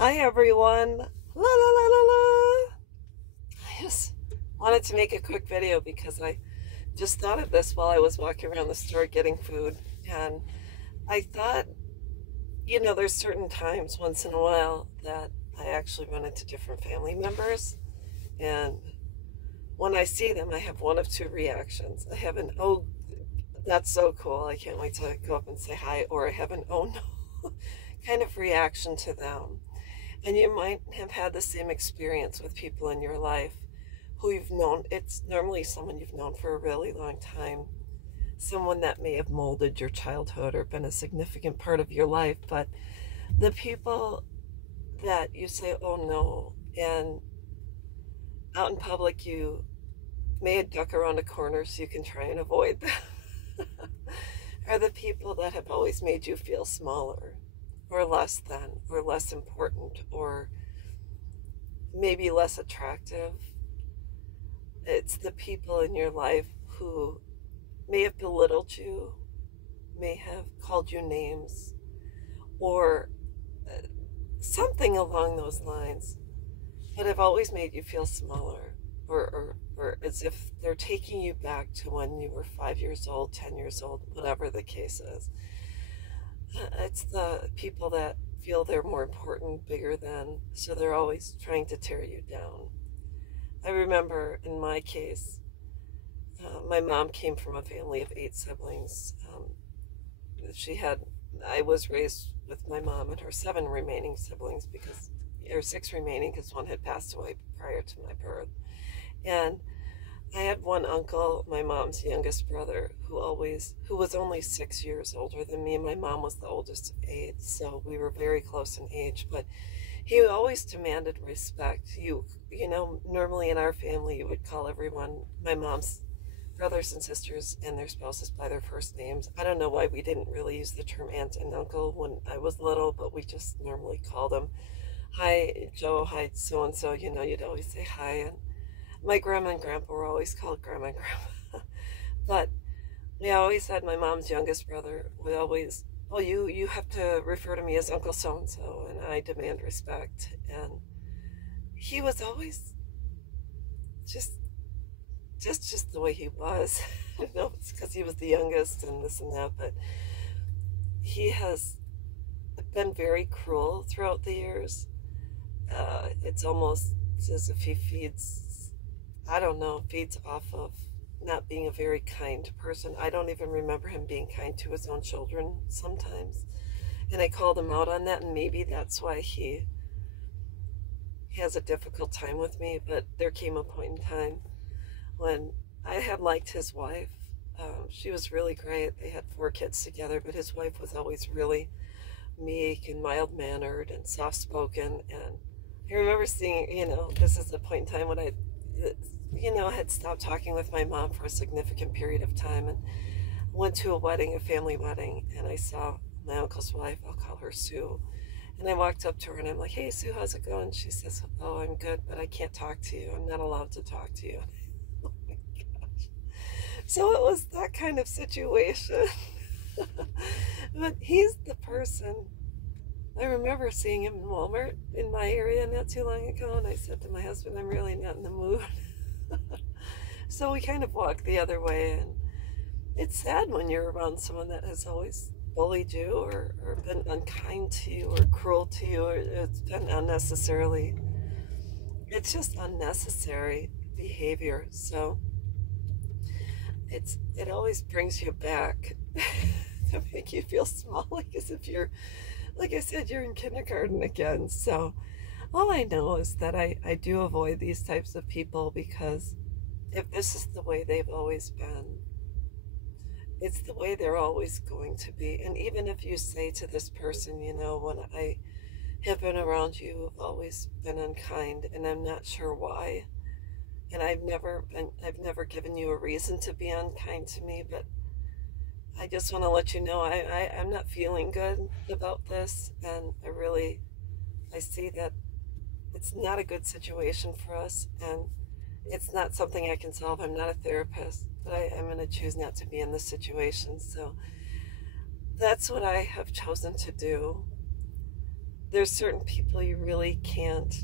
Hi everyone. La la la la la. I just wanted to make a quick video because I just thought of this while I was walking around the store getting food. And I thought, there's certain times once in a while that I actually run into different family members. And when I see them, I have one of two reactions. I have an, oh, that's so cool. I can't wait to go up and say hi. Or I have an, oh no, kind of reaction to them. And you might have had the same experience with people in your life who you've known. It's normally someone you've known for a really long time, someone that may have molded your childhood or been a significant part of your life. But the people that you say, oh no, and out in public you may duck around a corner so you can try and avoid them, are the people that have always made you feel smaller or less than, or less important, or maybe less attractive. It's the people in your life who may have belittled you, may have called you names, or something along those lines, but have always made you feel smaller, or as if they're taking you back to when you were 5 years old, 10 years old, whatever the case is. It's the people that feel they're more important, bigger than, so they're always trying to tear you down. I remember in my case, my mom came from a family of 8 siblings. She had, I was raised with my mom and her 7 remaining siblings or 6 remaining because one had passed away prior to my birth. And I had one uncle, my mom's youngest brother, who was only 6 years older than me. My mom was the oldest of 8, so we were very close in age. But he always demanded respect. Normally in our family, you would call everyone, my mom's brothers and sisters and their spouses, by their first names. I don't know why we didn't really use the term aunt and uncle when I was little, but we just normally called them, hi Joe, hi so and so. You'd always say hi. And my grandma and grandpa were always called grandma and grandma. But we always had my mom's youngest brother. We always, well, you have to refer to me as Uncle so and so, and I demand respect. And he was always just the way he was. I don't know if it's because he was the youngest and this and that, but he has been very cruel throughout the years. It's almost as if he feeds off of not being a very kind person. I don't even remember him being kind to his own children sometimes. And I called him out on that, and maybe that's why he has a difficult time with me. But there came a point in time when I had liked his wife. She was really great. They had 4 kids together, but his wife was always really meek and mild-mannered and soft-spoken. And I remember seeing, this is the point in time when I had stopped talking with my mom for a significant period of time and went to a family wedding, and I saw my uncle's wife. I'll call her Sue. And I walked up to her and I'm like, hey, Sue, how's it going? She says, oh, I'm good, but I can't talk to you. I'm not allowed to talk to you. Oh my gosh. So it was that kind of situation. But he's the person. I remember seeing him in Walmart in my area not too long ago, and I said to my husband, I'm really not in the mood. So we kind of walked the other way, and it's sad when you're around someone that has always bullied you or been unkind to you or cruel to you, or it's been it's just unnecessary behavior. So it always brings you back to make you feel small, like as if you're, like I said, you're in kindergarten again. So all I know is that I do avoid these types of people, because if this is the way they've always been, it's the way they're always going to be. And even if you say to this person, when I have been around you, I've always been unkind, and I'm not sure why. And I've never given you a reason to be unkind to me, but I just want to let you know I'm not feeling good about this, and I see that it's not a good situation for us, and it's not something I can solve. I'm not a therapist, but I'm going to choose not to be in this situation. So that's what I have chosen to do. there's certain people you really can't,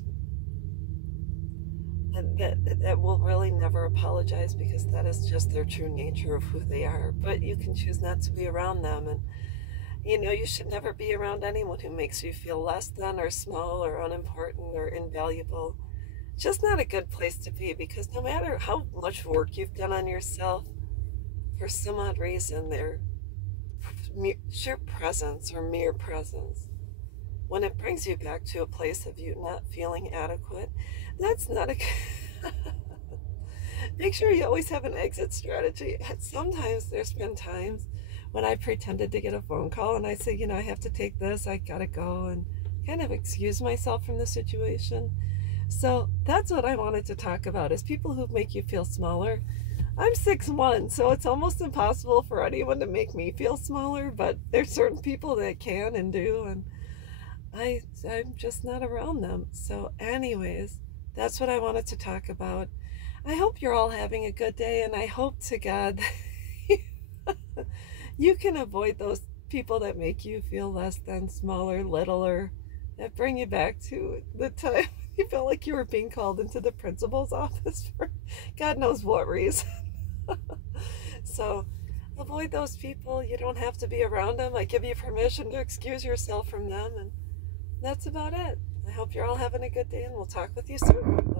that will really never apologize, because that is just their true nature of who they are. But you can choose not to be around them. And you should never be around anyone who makes you feel less than or small or unimportant or invaluable. Just not a good place to be, because no matter how much work you've done on yourself, for some odd reason, their sheer presence or mere presence, when it brings you back to a place of you not feeling adequate, that's not a make sure you always have an exit strategy. Sometimes there's been times when I pretended to get a phone call and I say, I have to take this, I gotta go, and kind of excuse myself from the situation. So that's what I wanted to talk about, is people who make you feel smaller. I'm 6'1", so it's almost impossible for anyone to make me feel smaller, but there's certain people that can and do, and I'm just not around them. So anyways, that's what I wanted to talk about. I hope you're all having a good day, and I hope to God you can avoid those people that make you feel less than, smaller, littler, that bring you back to the time you felt like you were being called into the principal's office for God knows what reason. So avoid those people. You don't have to be around them. I give you permission to excuse yourself from them, and that's about it. I hope you're all having a good day, and we'll talk with you soon.